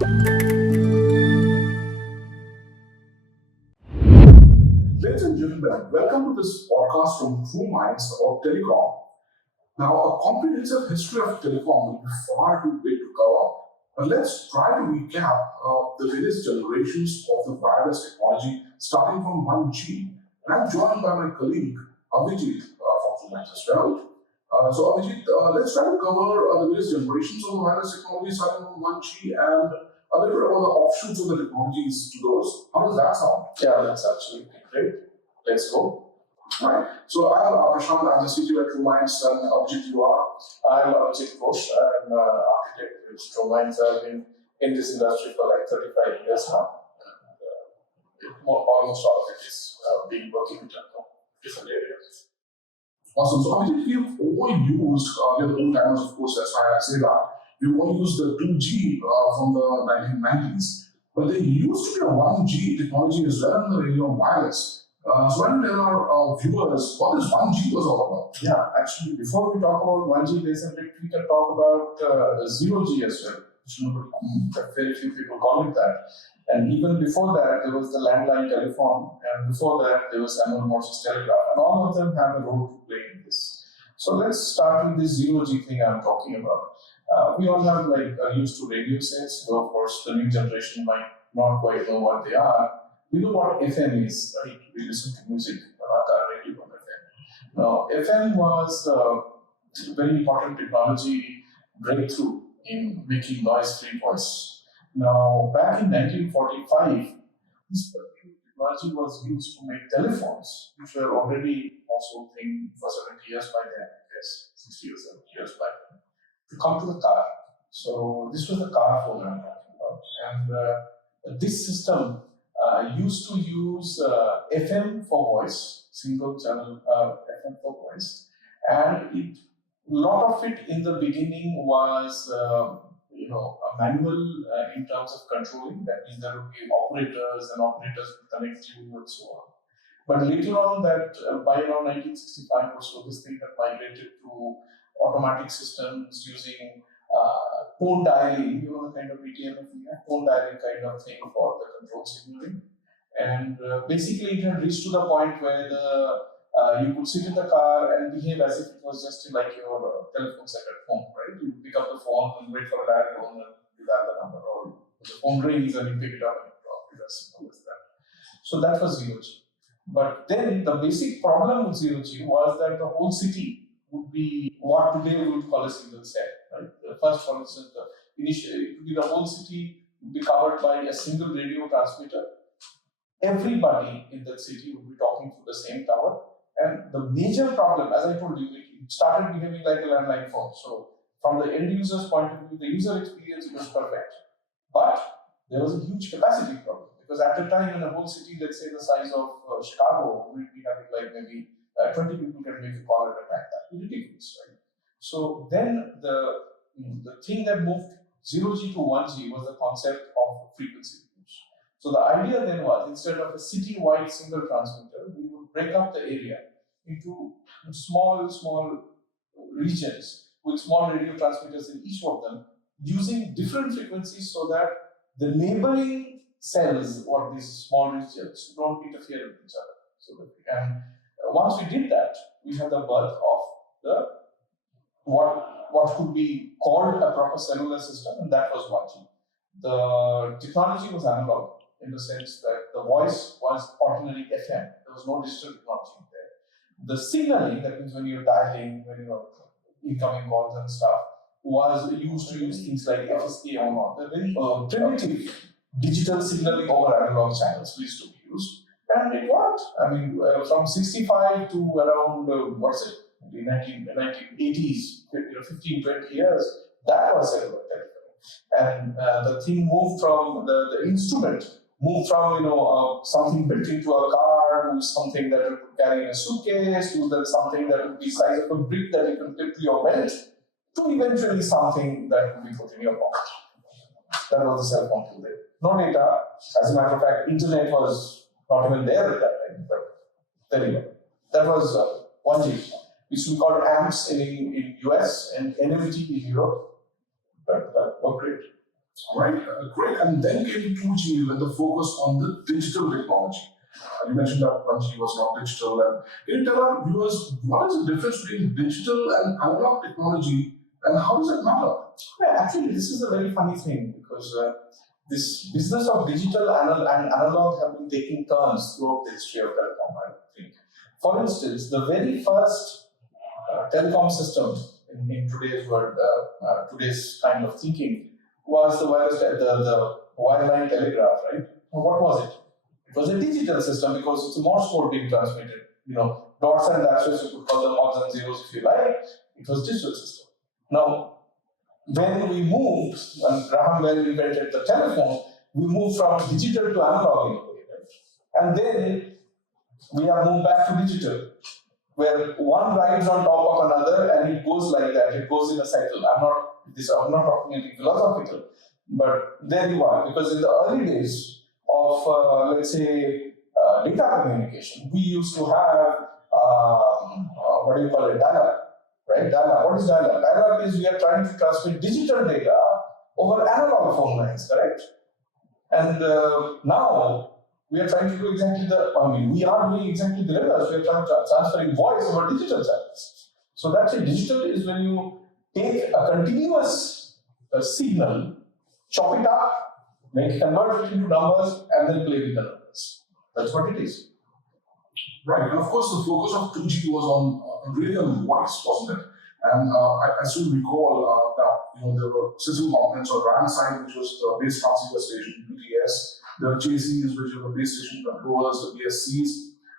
Ladies and gentlemen, welcome to this podcast from True Minds about Telecom. Now, a comprehensive history of telecom will be far too big to cover, but let's try to recap the various generations of the wireless technology starting from 1G. And I'm joined by my colleague Avijit from True Minds as well. So, Avijit, let's try to cover the various generations of the wireless technology starting from 1G and a little bit about the offshoots of the technologies to those. How does that sound? Yeah, that's absolutely great. Let's go. Right. So I'm Prashant, I'm the CTO at True Minds, and Abhijit, you are? I'm Abhijit Ghosh. I'm an architect with True Minds. I've been in this industry for like 35 years now. And, almost all of it is being working in different areas. Awesome. So Abhijit, we've all used, we're the old timers, of course, that's why I say that. We've all used the 2G from the 1990s, but there used to be a 1G technology as well in the radio wireless. So why don't you tell our viewers what this 1G was all about? Yeah, actually, before we talk about 1G, there's a bit we can talk about 0G as well, which very few people call it that. And even before that, there was the landline telephone, and before that, there was analog Morse telegraph, and all of them have a role to play in this. So let's start with this 0G thing I'm talking about. We all have are used to radio sets, though of course the new generation might not quite know what they are. We know what FM is, right? We listen to music on our radio on FM. Now, FM was a very important technology breakthrough in making noise-free voice. Now, back in 1945, this technology was used to make telephones, which were already also thing for 70 years by then, I guess, 60 or 70 years by then, to come to the car. So this was the car phone I'm talking about. And this system used to use FM for voice, single channel FM for voice, and a lot of it in the beginning was a manual in terms of controlling. That means there would be operators and operators would connect you and so on. But later on, that by around 1965 or so, this thing had migrated to automatic systems using tone dialing, the kind of BTMF, tone dialing kind of thing for the control signaling. And basically, it had reached to the point where you could sit in the car and behave as if it was just like your telephone set at home, right? You pick up the phone and wait for a dial tone and you dial the number, or the phone rings and you pick it up and you talk. It's as simple as that. So that was 0G. But then the basic problem with 0G was that the whole city would be what today we would call a single set, right? First, for instance, it would be the whole city would be covered by a single radio transmitter. Everybody in that city would be talking through the same tower. And the major problem, as I told you, it started behaving like a landline phone. So from the end user's point of view, the user experience was perfect. But there was a huge capacity problem. Because at the time in a whole city, let's say the size of Chicago, we'd be having maybe 20 people can make a call at a time. That would be ridiculous, right? So then the thing that moved 0G to 1G was the concept of frequency. So the idea then was, instead of a city-wide single transmitter, we would break up the area into small regions with small radio transmitters in each of them, using different frequencies so that the neighboring cells or these small regions don't interfere with each other. And once we did that, we had the birth of the what could be called a proper cellular system, and that was 1G. The technology was analog, in the sense that the voice was ordinary FM. There was no digital technology there. The signaling, that means when you're dialing, when you're incoming calls and stuff, was used to use things like FSK or not. The very primitive digital signaling over analog channels used to be used. And it worked. I mean, from 65 to around, the 1980s, 15, 20 years, that was cellular telephony. And the thing moved from the instrument moved from something built into a car to something that you could carry in a suitcase to something that would be size of a brick that you can clip to your belt to eventually something that could be put in your pocket. That was the cell phone today. No data. As a matter of fact, internet was not even there at that time. But anyway, that was 1G, which we called amps in US and NMT in Europe. But that worked great. Right, great. And then came 2G with the focus on the digital technology. You mentioned that 1G was not digital. And can you tell our viewers what is the difference between digital and analog technology and how does it matter? Yeah, actually, this is a very funny thing because this business of digital and analog have been taking turns throughout the history of telecom, I think. For instance, the very first telecom system in today's world, today's kind of thinking, was the wireline telegraph, right? And what was it? It was a digital system because it's a Morse code being transmitted. Dots and dashes, you could call them ones and zeros if you like. It was a digital system. Now, when we moved, and Graham Bell invented the telephone, we moved from digital to analog in a way, right? And then we have moved back to digital, where one rides on top of another and it goes like that. It goes in a cycle. I'm not talking anything philosophical, but there you are. Because in the early days of, let's say, data communication, we used to have, what do you call it, dial-up. Right? Dial-up. What is dial-up? Dial-up is we are trying to transmit digital data over analog phone lines, correct? And now we are trying to do we are doing exactly the reverse. We are transferring voice over digital channels. So that's it. Digital is when you take a continuous signal, chop it up, convert it into numbers, and then play with the numbers. That's what it is. Right, and of course the focus of 2G was on really on voice, wasn't it? And I still recall that there were system components on RAN side, which was the base transceiver station, BTS. There were JCs, which were the base station controllers, the BSCs.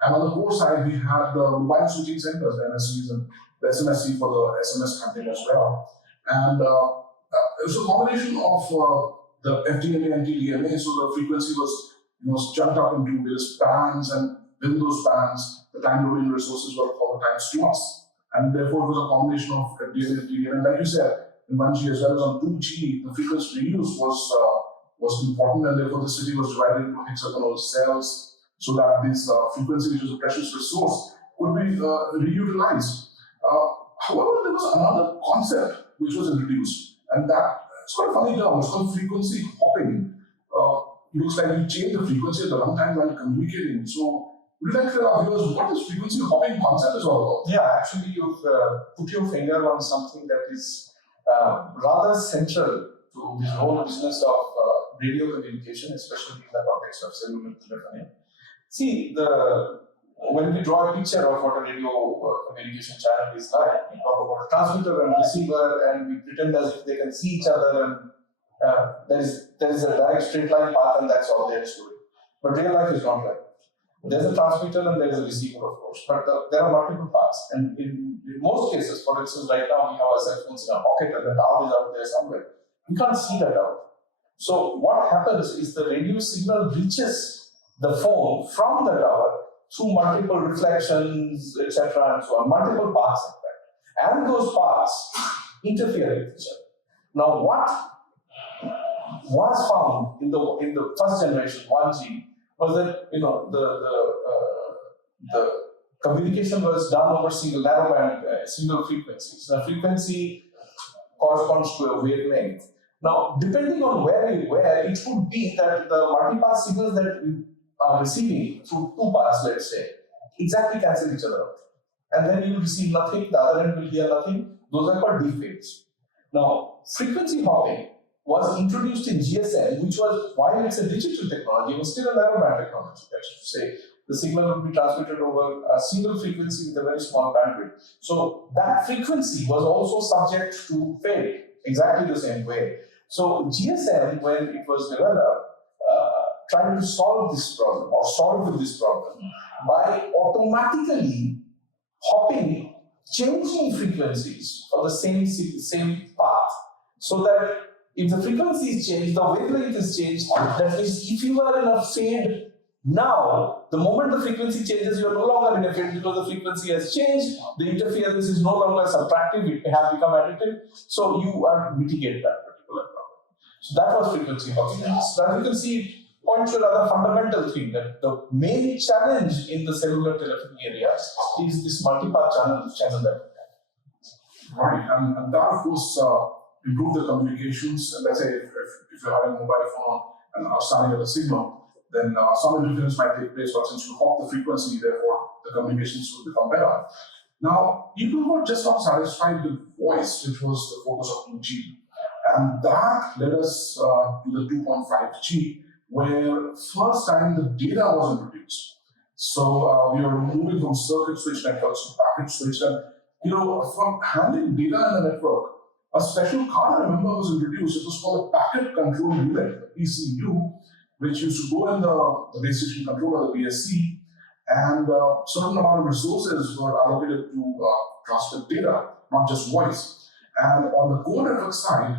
And on the core side, we had the mobile switching centers, the MSCs, and the SMSC for the SMS handling as well. And it was a combination of the FDMA and TDMA, so the frequency was jumped up into various bands, and within those bands, the time domain resources were called time slots. And therefore, it was a combination of FDMA and TDMA. And like you said, in 1G as well as on 2G, the frequency reuse was important, and therefore the city was divided into hexagonal cells so that this frequency, which was a precious resource, could be reutilized. However, there was another concept which was introduced, and that it's quite a funny term. It's called frequency hopping. Looks like you change the frequency at the runtime while communicating. So, would you like to tell our viewers what this frequency hopping concept is all about? Yeah, actually, you've put your finger on something that is rather central to this whole business of radio communication, especially in the context of cellular telephony. See, when we draw a picture of what a radio communication channel is like, we talk about a transmitter and receiver, and we pretend as if they can see each other, and there is a direct straight line path, and that's all there is to it. But real life is not like that. There's a transmitter and there is a receiver, of course, but there are multiple paths. And in most cases, for instance, right now we have our cell phones in our pocket and the tower is out there somewhere. We can't see that out. So what happens is the radio signal reaches the phone from the tower through multiple reflections, etc., and so on, multiple paths in fact. And those paths interfere with each other. Now, what was found in the first generation 1G was that the communication was done over single narrowband, single frequencies. The frequency corresponds to a wavelength. Now, depending on where you were, it would be that the multipath signals that you are receiving through two paths, let's say, exactly cancel each other out. And then you will receive nothing, the other end will hear nothing. Those are called defades. Now, frequency hopping was introduced in GSM, which was, while it's a digital technology, it was still a narrowband technology, that is to say. The signal would be transmitted over a single frequency with a very small bandwidth. So that frequency was also subject to fade, exactly the same way. So GSM, when it was developed, tried to solve this problem, or solve with this problem, by automatically hopping, changing frequencies for the same path, so that if the frequency is changed, the wavelength is changed. That means if you are in a fade now, the moment the frequency changes, you are no longer in a fade because the frequency has changed. The interference is no longer subtractive; it has become additive. So you are mitigate that particular problem. So that was frequency hopping. So as you can see, points to another fundamental thing, that the main challenge in the cellular telephony area is this multipath channel that we have. Right, and that of course improve the communications. And let's say if you're having a mobile phone and are starting at a signal, then some interference might take place, but since you hop the frequency, therefore the communications will become better. Now, people were just not satisfied with voice, which was the focus of 2G. And that led us to the 2.5G, where first time the data was introduced. So we were moving from circuit switch networks to packet switch, and from handling data in the network, a special card I remember was introduced. It was called a packet control unit, the PCU, which used to go in the base station controller, the BSC, and certain amount of resources were allocated to transmit data, not just voice. And on the core network side,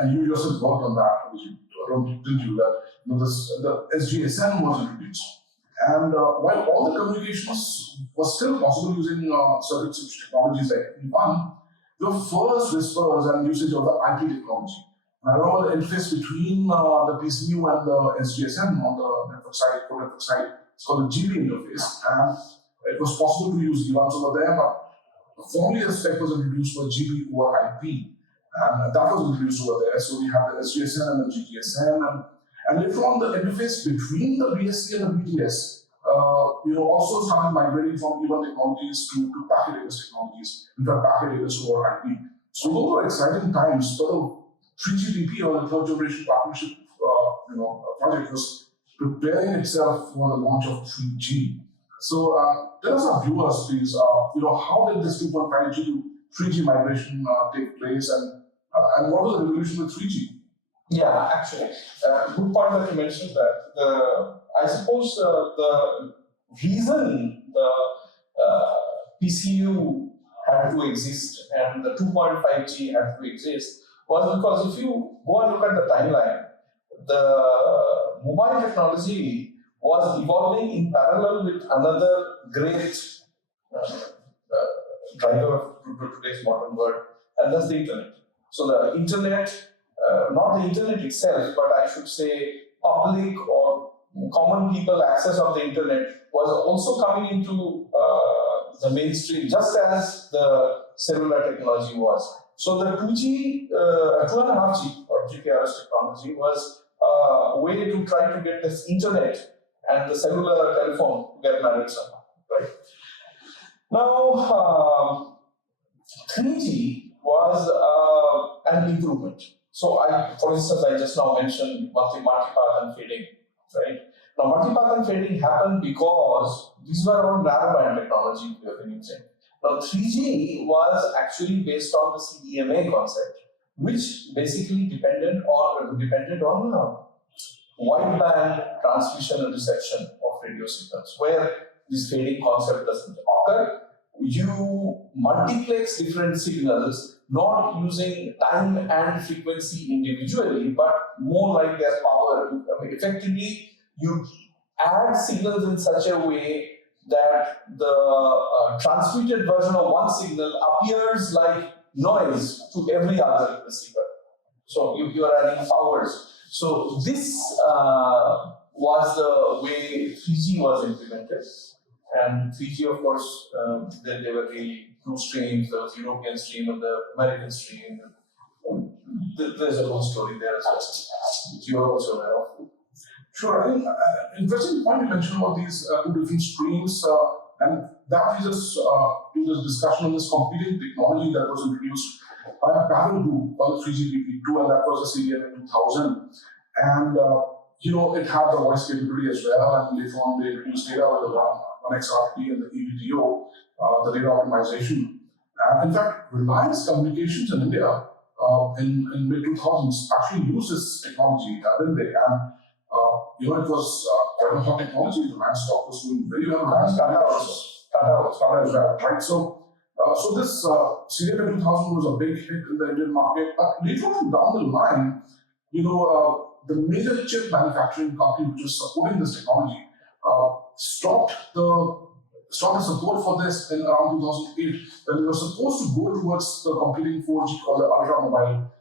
and you yourself worked on that, didn't you? That the SGSN was introduced. And while all the communications was still possible using circuit switch technologies like P1, the first whispers and usage of the IP technology. And I remember the interface between the PCU and the SGSN on the network side, core network side, it's called the GB interface. And it was possible to use E1s over there, but formally the spec was introduced for GB over IP. And that was introduced over there. So we had the SGSN and the GTSN, and later on the interface between the BSC and the BTS, also started migrating from E1 technologies to packet AS technologies, in fact, packet AS over IP. So those were exciting times. So the 3GPP, or the third generation partnership, project was preparing itself for the launch of 3G. So tell us, our viewers, please, how did this 2.5G to 3G migration take place, and what was the revolution with 3G? Yeah, actually, good point that you mentioned that. I suppose the reason the PCU had to exist and the 2.5G had to exist was because if you go and look at the timeline, the mobile technology was evolving in parallel with another great driver to today's modern world, and that's the internet. So the internet, not the internet itself, but I should say public or common people access of the internet was also coming into the mainstream, just as the cellular technology was. So the 2G, 2.5G or GPRS technology was a way to try to get this internet and the cellular telephone to get married somehow, right? Now, 3G was an improvement. So for instance, I just now mentioned multipath and fading, right? Now, multipath and fading happened because these were all narrowband technology we have been using. Now, 3G was actually based on the CDMA concept, which basically depended on wideband transmission and reception of radio signals, where this fading concept doesn't occur. You multiplex different signals, not using time and frequency individually, but more like their power. Effectively, you add signals in such a way that the transmitted version of one signal appears like noise to every other receiver. So you are adding powers. So this was the way 3G was implemented. And 3G, of course, then there were the two streams. There was the European stream and the American stream. There's a whole story there as well, which you are also aware of. Sure. I think interesting point you mentioned about these two different streams, and that leads us to this discussion on this competing technology that was introduced by a parallel group called 3GPP2, and that was the CDMA 2000. And it had the voice capability as well, and later on they introduced data with the 1XRP and the EVDO, the data optimization. And in fact, Reliance Communications in India in mid-2000s actually used this technology, didn't they? And it was quite a hot technology. Reliance stock was doing very well. Reliance Tata as well, right? So this CDMA 2000 was a big hit in the Indian market. But later on down the line, the major chip manufacturing company which was supporting this technology stopped the support for this in around 2008, when they were supposed to go towards the competing 4G or the ultra mobile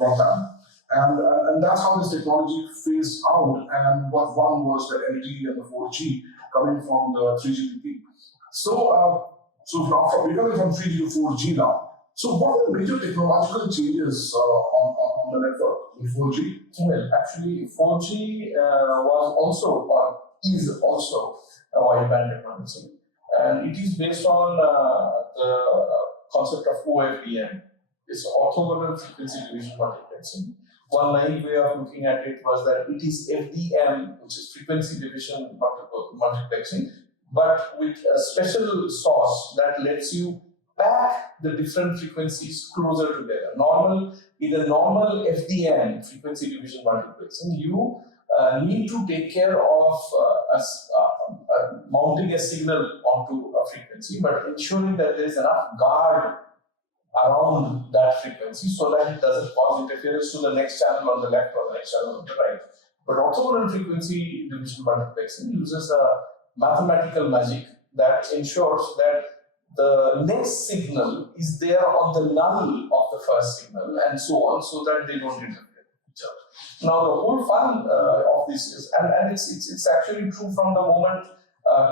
broadband. And that's how this technology phased out, and what won was the LTE and the 4G coming from the 3GPP. So now we're coming from 3G to 4G now. So, what are the major technological changes on the network with 4G? Well, actually, 4G was also or is also a wideband technology, and it is based on the concept of OFDM. It's orthogonal frequency division multiplexing. One naive way of looking at it was that it is FDM, which is frequency division multiplexing, but with a special sauce that lets you pack the different frequencies closer together. In a normal FDM, frequency division multiplexing, you need to take care of mounting a signal onto a frequency, but ensuring that there is enough guard around that frequency so that it doesn't cause interference to the next channel on the left or the next channel on the right. But orthogonal frequency division multiplexing uses a mathematical magic that ensures that the next signal is there on the null of the first signal and so on, so that they don't interfere with each other. Now, the whole fun of this is, and it's actually true from the moment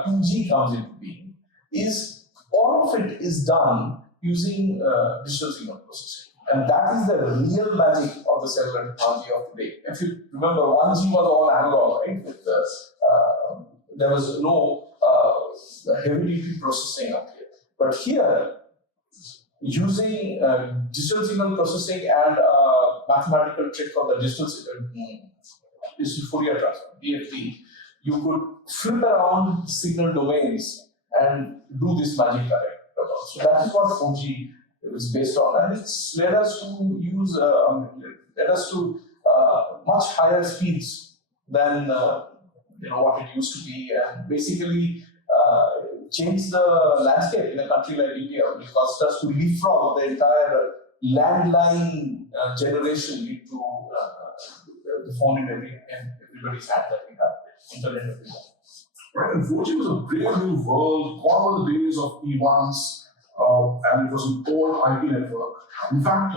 2G comes into being, is all of it is done using digital signal processing. And that is the real magic of the cellular technology of today. If you remember, 1G was all analog, right? With there was no heavy duty processing up here. But here, using digital signal processing and mathematical trick of the digital Fourier transform, DFT, you could flip around signal domains and do this magic correct. So that is what 4G is based on, and it's led us to use much higher speeds than what it used to be, and basically change the landscape in a country like India, which caused us to leapfrog the entire landline generation into the phone in everybody's hand that we have, internet everywhere. Right, and 4G was a brave new world, gone were the days of P1s, and it was an old IP network. In fact,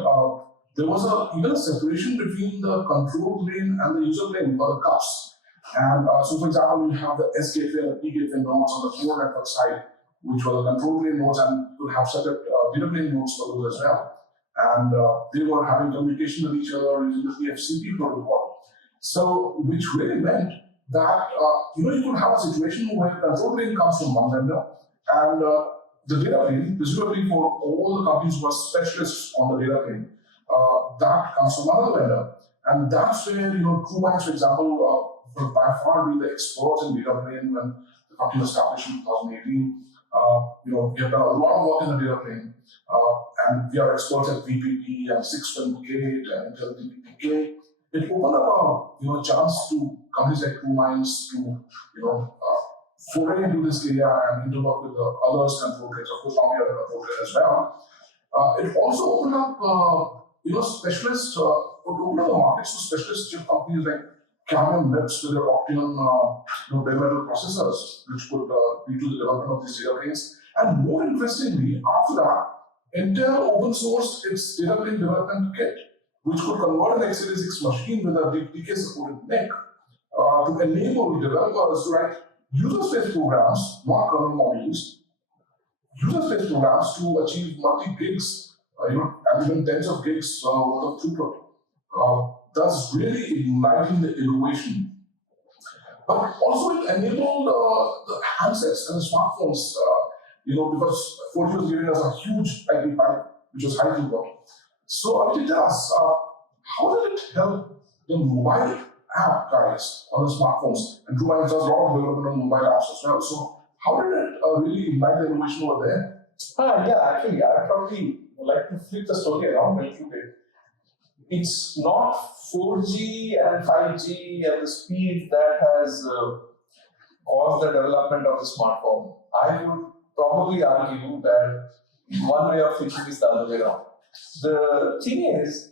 there was even a separation between the control plane and the user plane for the cups. And so, for example, you have the S gateway and the P gateway nodes on the core network side, which were the control plane nodes, and you could have separate data plane nodes for those as well. And they were having communication with each other using the PFCP protocol. So, which really meant that you could have a situation where the control plane comes from one vendor, and the data plane, presumably for all the companies who are specialists on the data plane, that comes from another vendor. And that's where, TruCast, for example, will by far be the experts in data plane when the company was established in 2018. We have done a lot of work in the data plane, and we are experts at VPP and 620 gate and IntelliDPK. It opened up a chance to companies like TruMinds to foray into this area and interwork with the others control planes. Of course, now we have a control plane as well. It also opened up specialists, opened up the markets to specialist chip companies like Cavium Lips with their Option bare metal processors, which could lead to the development of these data planes. And more interestingly, after that, Intel open sourced its data plane development kit, which could convert an x86 machine with a DPK supported NIC to enable developers to write user space programs, not kernel modules, user space programs to achieve multi-gigs, and even tens of gigs worth of throughput. Thus really igniting the innovation. But also it enabled the handsets and the smartphones, because 4G was giving us a huge IP pipe, which was high throughput. So Abhijit, tell us, how did it help the mobile app guys on the smartphones? And TruMinds does a lot of development on mobile apps as well. So how did it really ignite the innovation over there? Actually, I'd probably like to flip the story around a little bit. It's not 4G and 5G and the speed that has caused the development of the smartphone. I would probably argue that one way of thinking is the other way around. The thing is,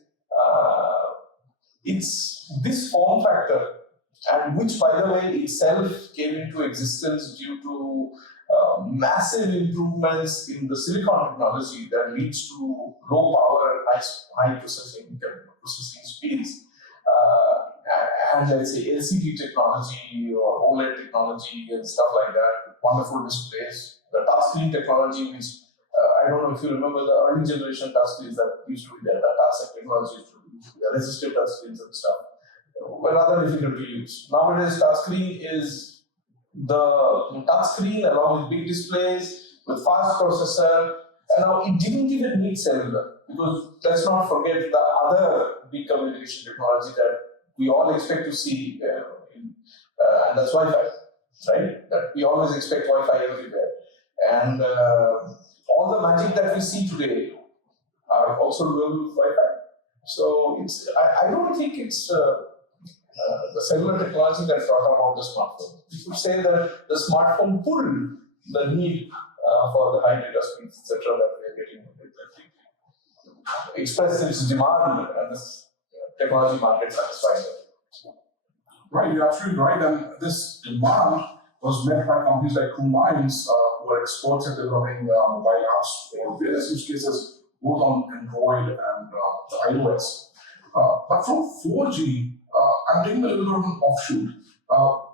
it's this form factor, and which, by the way, itself came into existence due to massive improvements in the silicon technology that leads to low power, high processing speeds, and let's say LCD technology or OLED technology and stuff like that, wonderful displays. The touchscreen technology, which I I don't know if you remember the early generation touchscreens that used to be there, that ASIC technology used to be there, resistive touchscreens and stuff, were rather difficult to use. Nowadays, touchscreen is the touchscreen along with big displays, with fast processor, and now it didn't even need cellular, because let's not forget the other big communication technology that we all expect to see, and that's Wi-Fi, right? That we always expect Wi-Fi everywhere. And all the magic that we see today are also doing with Wi-Fi. So I don't think it's the cellular technology that brought about the smartphone. You could say that the smartphone pulled the need for the high data speeds, etc., that we are getting with it. Expressed its demand, and this technology market satisfied it. Right, you're absolutely right. And this demand was met by companies like TruMinds, who are experts at developing mobile apps for various use cases, both on Android and iOS. But from 4G, I'm taking a little bit of an offshoot.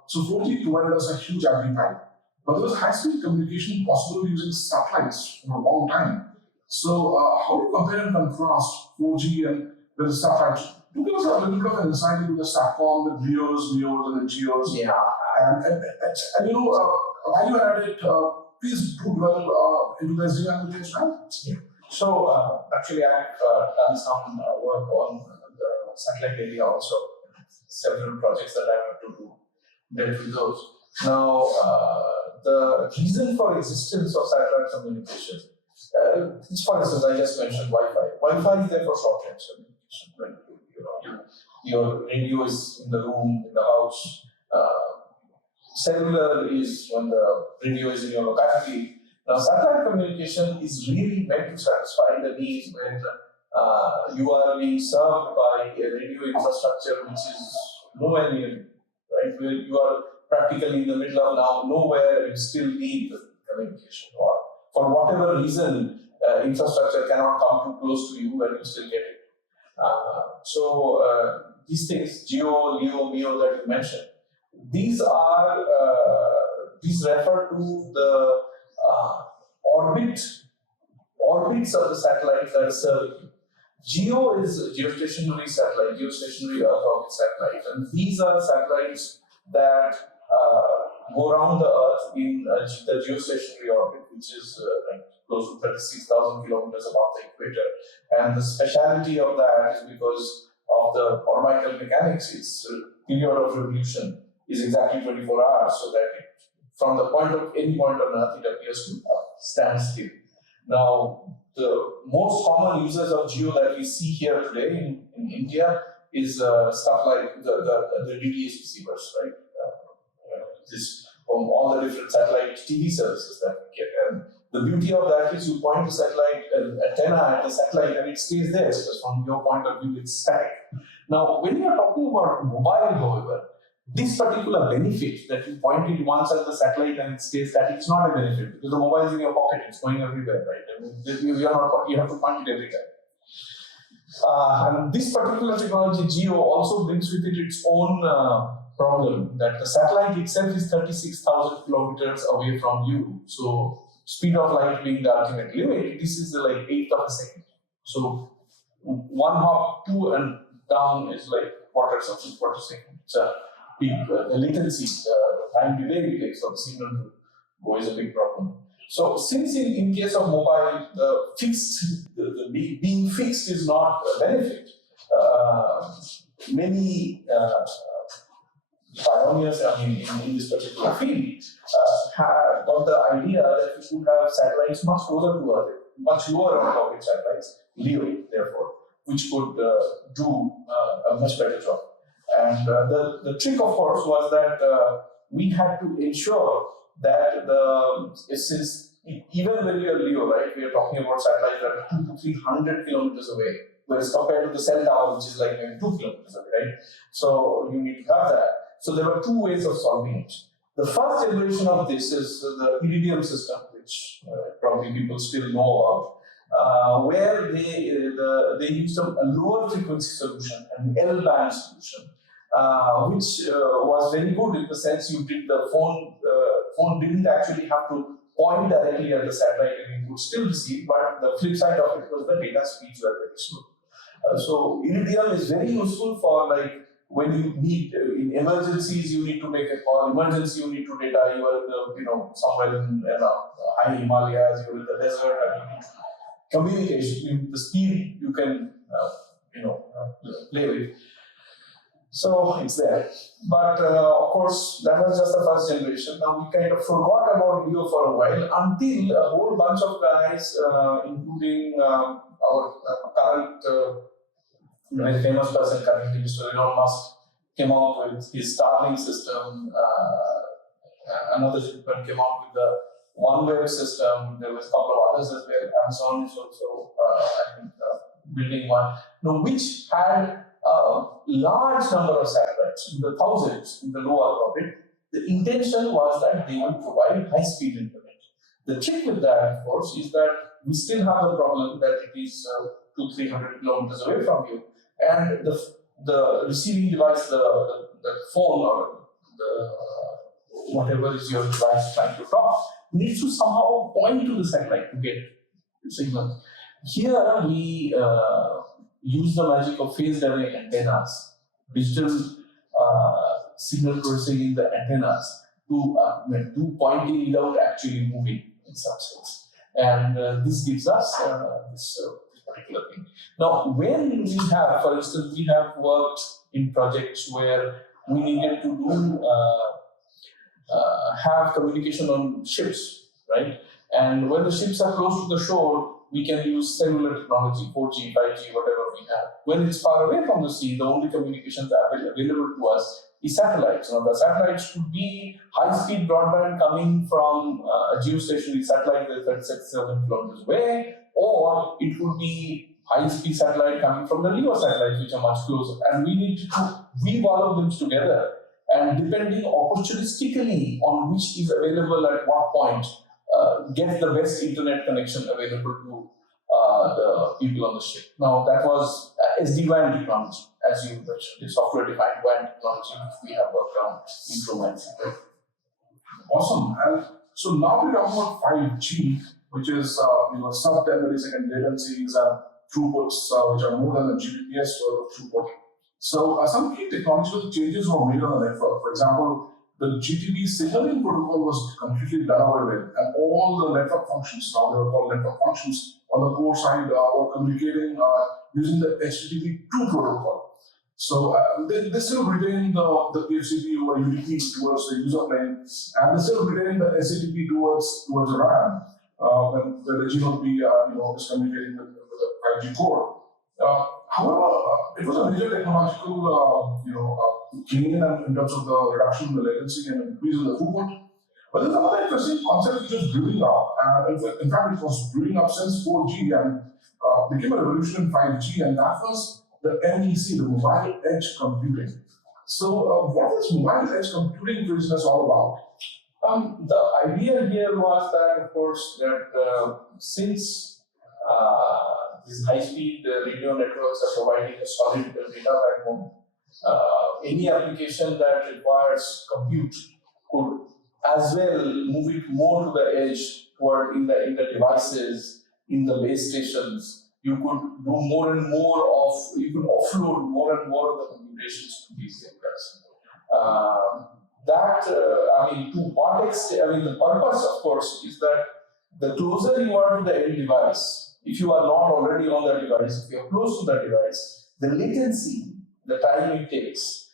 So 4G provided us a huge amplitude, but there was high-speed communication possible using satellites for a long time. So how do you compare and contrast 4G and with the satellites? Do give us a little bit of an insight into the SATCOM with LEOs, MEOs, and the GEOs. Yeah. And while you're at it, please do dwell into the SD application now. Yeah. So actually, I've done some work on the satellite area also. Several projects that I have to do dealt with those. Now, the reason for existence of satellite communication, for instance, I just mentioned Wi-Fi. Wi-Fi is there for short-range communication. Right? Your radio is in the room, in the house. Cellular is when the radio is in your locality. Now, satellite communication is really meant to satisfy the needs when you are being served by a radio infrastructure which is nowhere near you, right? Where you are practically in the middle of nowhere, you still need the communication, or for whatever reason, infrastructure cannot come too close to you and you still get it. So these things, Geo, Leo, MEO that you mentioned, these refer to the orbits of the satellites that serve you. Geo is a geostationary satellite, geostationary Earth orbit satellite, and these are satellites that go around the Earth in the geostationary orbit, which is close to 36,000 kilometers above the equator. And the speciality of that is because of the orbital mechanics. Its period of revolution is exactly 24 hours, so that from the point of any point on Earth, it appears to stand still. Now, the most common users of GEO that we see here today in India is stuff like the DTH receivers, right? This from all the different satellite TV services that we get. And the beauty of that is you point the satellite antenna at the satellite and it stays there, because from your point of view, it's static. Now, when you are talking about mobile, however, this particular benefit that you point it once at the satellite and it stays static, it's not a benefit, because the mobile is in your pocket, it's going everywhere, right? I mean, you have to point it every time. And this particular technology, GEO, also brings with it its own problem, that the satellite itself is 36,000 kilometers away from you. So, speed of light being the ultimate limit, this is like 1/8 of a second. So, one hop to and down is like quarter second. It's a big the latency, time delay it takes for the signal to go is a big problem. So, since in case of mobile, the being fixed is not a benefit, many pioneers, in this particular field, have got the idea that we should have satellites much closer to Earth, much lower orbit satellites, LEO, therefore, which could do a much better job. And the trick, of course, was that we had to ensure that since even when we are LEO, right, we are talking about satellites that are 200 to 300 kilometers away, whereas compared to the cell tower, which is like maybe 2 kilometers away, right? So you need to have that. So there were two ways of solving it. The first generation of this is the Iridium system, which probably people still know about, where they used a lower frequency solution, an L-band solution, which was very good in the sense you did the phone didn't actually have to point directly at the satellite and it would still receive, but the flip side of it was the data speeds were very slow. So Iridium is very useful for like when you need in emergencies you need to make a call, emergency you need to data, you are in the, somewhere in high Himalayas, you're in the desert and you need communication, the speed you can play with. So it's there. But of course, that was just the first generation. Now we kind of forgot about LEO for a while until a whole bunch of guys, including our current very famous person currently, Mr. Elon Musk, came out with his Starlink system. Another gentleman came out with the OneWeb system. There was a couple of others as well. Amazon is also, I think, building one. Now, which had a large number of satellites, in the thousands, in the low Earth orbit. The intention was that they would provide high-speed internet. The trick with that, of course, is that we still have the problem that it is 200-300 kilometers away from you, and the receiving device, the phone or the whatever is your device trying to talk, needs to somehow point to the satellite to get signals. Here we use the magic of phased array antennas, digital signal processing in the antennas to do pointing without actually moving in some sense. And this gives us this particular thing. Now, when we have, for instance, we have worked in projects where we needed to do have communication on ships, right? And when the ships are close to the shore, we can use cellular technology, 4G, 5G, whatever we have. When it's far away from the sea, the only communications available to us is satellites. Now, the satellites could be high-speed broadband coming from a geostationary satellite that's 37 kilometers away, or it would be high-speed satellite coming from the LEO satellites, which are much closer. And we need to weave all of them together. And depending opportunistically on which is available at what point, get the best internet connection available to the people on the ship. Now, that was SD-WAN technology, as you mentioned, the software-defined WAN technology, which we have worked on in TruCast. Awesome. And so now we're talking about 5G, which is sub-10 millisecond latencies and throughputs, which are more than the Gbps throughput. So some key technological changes were made on the network. For example, the GTP signaling protocol was completely done away with, and all the network functions, now they were called network functions, on the core side were communicating using the HTTP2 protocol. So they still retain the PFCP or UDP towards the user plane, and they still retain the SCTP towards the RAN, where the G will be is communicating with the 5G core. However, it was a major technological gain in terms of the reduction in the latency and increase in the throughput. But there's another interesting concept which is brewing up, and in fact, it was brewing up since 4G and became a revolution in 5G, and that was the MEC, the mobile edge computing. So, what is mobile edge computing business all about? The idea here was that, of course, that since these high-speed radio networks are providing a solid data backbone, any application that requires compute could as well move it more to the edge, toward in the devices, in the base stations. You could do more and more of, you could offload more and more of the computations to these areas. To what extent, the purpose, of course, is that the closer you are to the end device, if you are not already on the device, if you are close to the device, the latency, the time it takes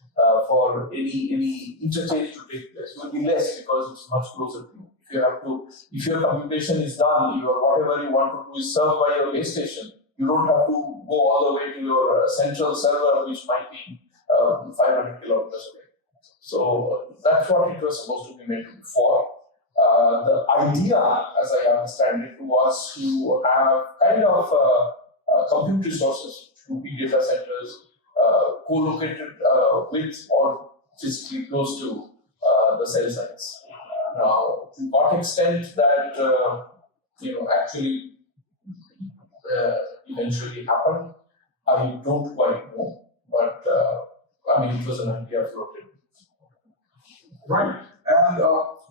for any interchange to take place will be less because it's much closer to you. If your computation is done, whatever you want to do is served by your base station, you don't have to go all the way to your central server, which might be 500 kilometers away. So that's what it was supposed to be made for. The idea, as I understand it, was to have kind of compute resources to be data centers co-located with or physically close to the cell sites. Now, to what extent that actually eventually happened, I don't quite know, but it was an idea floated. Right. And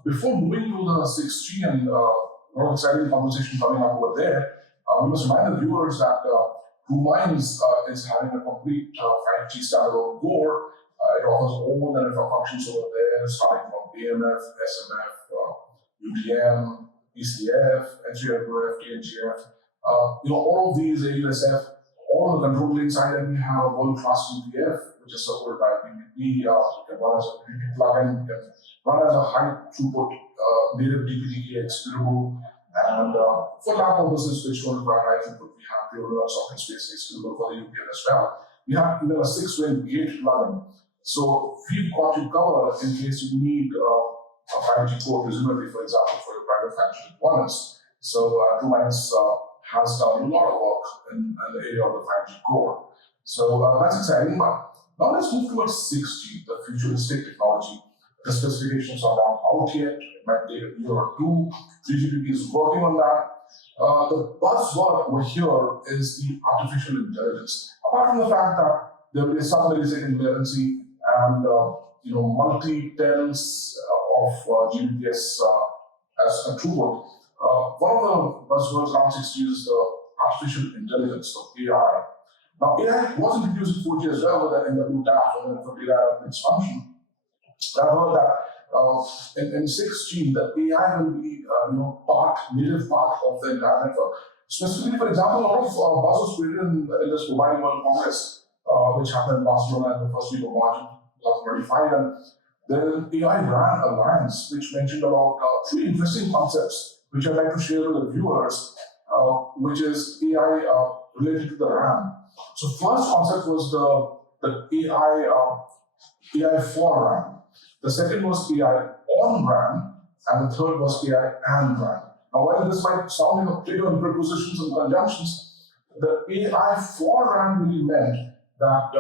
before moving to the 6G and a lot of exciting conversation coming up over there, we must remind the viewers that TruMinds is having a complete 5G standalone core. It offers all the network functions over there, starting from AMF, SMF, UTM, ECF, NGF, TNGF. All of these, AUSF, all the control plane side, and we have a world-class UPF, which is supported by PPP. You can run as a PPP plugin, you can run as a high throughput native DPDK executable, and for lab purposes, which don't require high throughput, we have pure socket space executable for the UPF as well. We have even a 6-way gate plugin. So we've got you covered in case you need a 5G core, presumably, for example, for your private 5G deployments. So TruMinds has done a lot of work in the area of the 5G core. So that's exciting. But now let's move towards 6G, the futuristic technology. The specifications are not out yet. It might take a year or two. 3GPP is working on that. The buzzword over here is the artificial intelligence. Apart from the fact that there will be a sub-millisecond latency and multi-tens of Gbps as a throughput. One of the buzzwords around 6G is the artificial intelligence, of AI. Now, AI was introduced in 4G as well with the NW DAF and then for data analytics function. I heard that in 6G, the AI will be native part of the entire network. Specifically, for example, a lot of buzz was created in this Mobile World Congress, which happened in Barcelona in the first week of March 2025, and the AI RAN Alliance, which mentioned about three interesting concepts, which I'd like to share with the viewers, which is AI related to the RAN. So first concept was the AI for RAN. The second was AI on RAN, and the third was AI and RAN. Now, while this might sound like a play on prepositions and conjunctions, the AI for RAN really meant that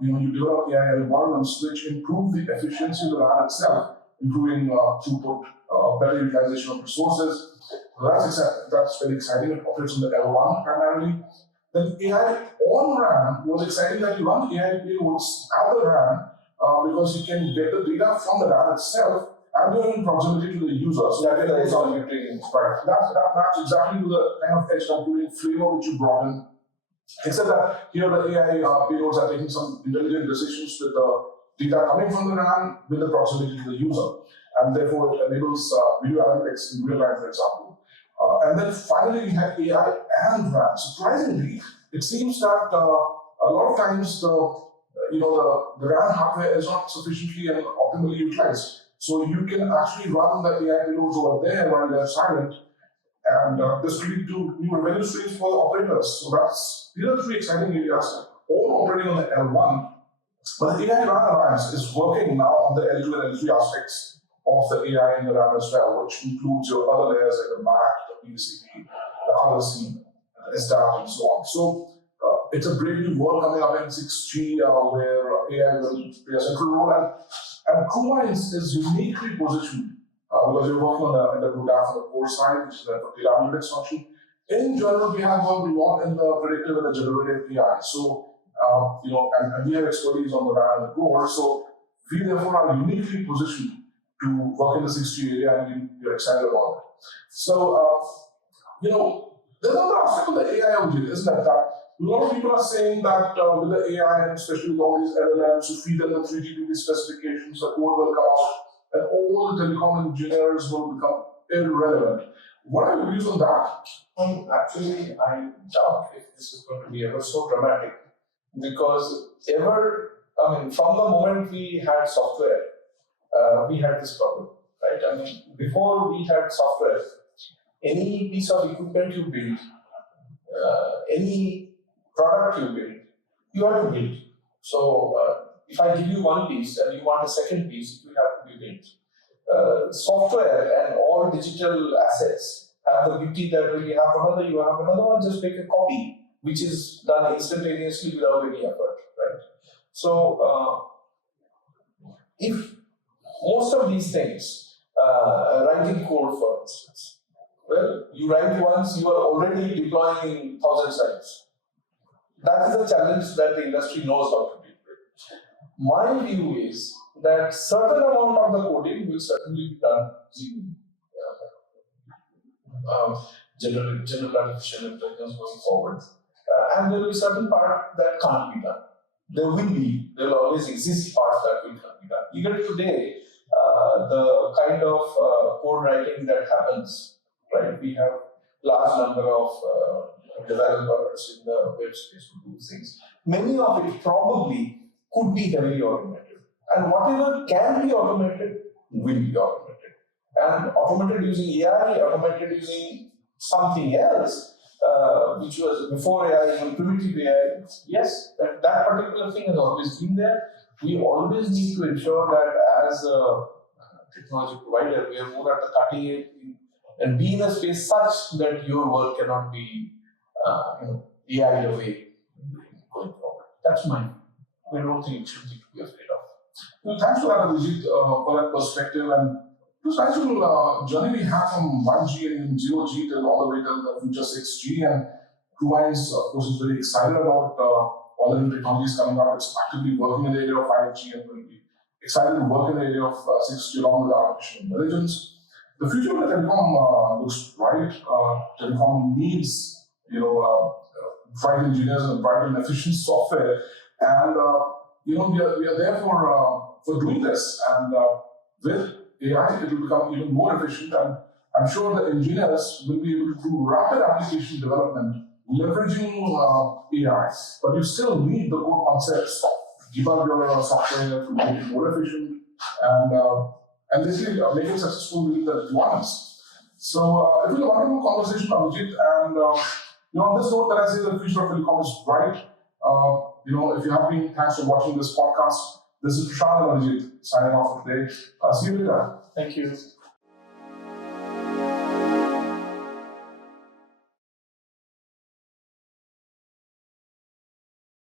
you develop AI algorithms which improve the efficiency of the RAN itself, improving throughput, better utilization of resources. So that's very exciting. It operates on the L1 primarily. Then AI on RAN was exciting that you run AI payloads at the RAN because you can get the data from the RAN itself and you're in proximity to the user. So that is computing. Right. That maps exactly to the kind of edge computing flavor which you brought in. Except that here the AI payloads are taking some intelligent decisions with the data coming from the RAN with the proximity to the user. And therefore it enables video analytics in real time, for example. And then finally we have AI and RAN. Surprisingly, it seems that a lot of times the RAN hardware is not sufficiently and optimally utilized. So you can actually run the AI payloads over there while they're silent, and this will lead to new revenue streams for the operators. So these are three exciting areas, all operating on the L1. But the AI RAN Alliance is working now on the L2 and L3 aspects of the AI in the RAN as well, which includes your other layers like the MAC, the PCB, the RLC, the SDAT, and so on. So it's a brave new world coming up in 6G where AI will play a central role. And TruMinds is uniquely positioned because we're working on the data on the core side, which is the data analytics function. In general, we have worked a lot in the predictive and the generative AI. So, and we have expertise on the RAN and the core. So, we therefore are uniquely positioned to work in the 6G area, and we're excited about it. So, there's another aspect of the AI out here, isn't it? That a lot of people are saying that with the AI, and especially with all these LLMs, you feed them the 3GPP specifications, the code will come out, and all the telecom engineers will become irrelevant. What are your views on that? Actually, I doubt if this is going to be ever so dramatic, because from the moment we had software, we had this problem, right? Before we had software, any piece of equipment you build, any product you build, you have to build. So if I give you one piece and you want a second piece, it will have to be built. Software and all digital assets have the beauty that when you have another one, just make a copy, which is done instantaneously without any effort, right? So if most of these things, writing code, for instance, well, you write once, you are already deploying in 1,000 sites. That is a challenge that the industry knows how to deal with. My view is that certain amount of the coding will certainly be done using general artificial intelligence going forward. And there will be certain part that can't be done. There will always exist parts that will can't be done. Even today, the kind of code writing that happens, right? We have large number of developers in the web space who do things. Many of it probably could be heavily automated. And whatever can be automated will be automated. And automated using AI, automated using something else, which was before AI, even primitive AI. Yes, that particular thing has always been there. We always need to ensure that as a technology provider, we are more at the cutting edge and be in a space such that your work cannot be AI away going forward. That's mine. I don't think it should be to be afraid of. Well, thanks for that, Abhijit, for that perspective. And it was a nice little journey we had from 1G and 0G till all the way till the future 6G. And TruMinds, of course, is very excited about all the new technologies coming out. It's actively working in the area of 5G and will be excited to work in the area of 6G along with artificial intelligence. The future of the telecom looks bright. Telecom needs, bright engineers and bright and efficient software. And we are there for doing this. And with AI, it will become even more efficient. And I'm sure the engineers will be able to do rapid application development leveraging AI. But you still need the core concepts to debug your software to make it more efficient and basically make it successful with the deployments. So it was a wonderful conversation, Abhijit. And on this note, that I say the future of telecom is bright. If you have been, thanks for watching this podcast. This is Prashant and Abhijit signing off for today. See you later. Thank you.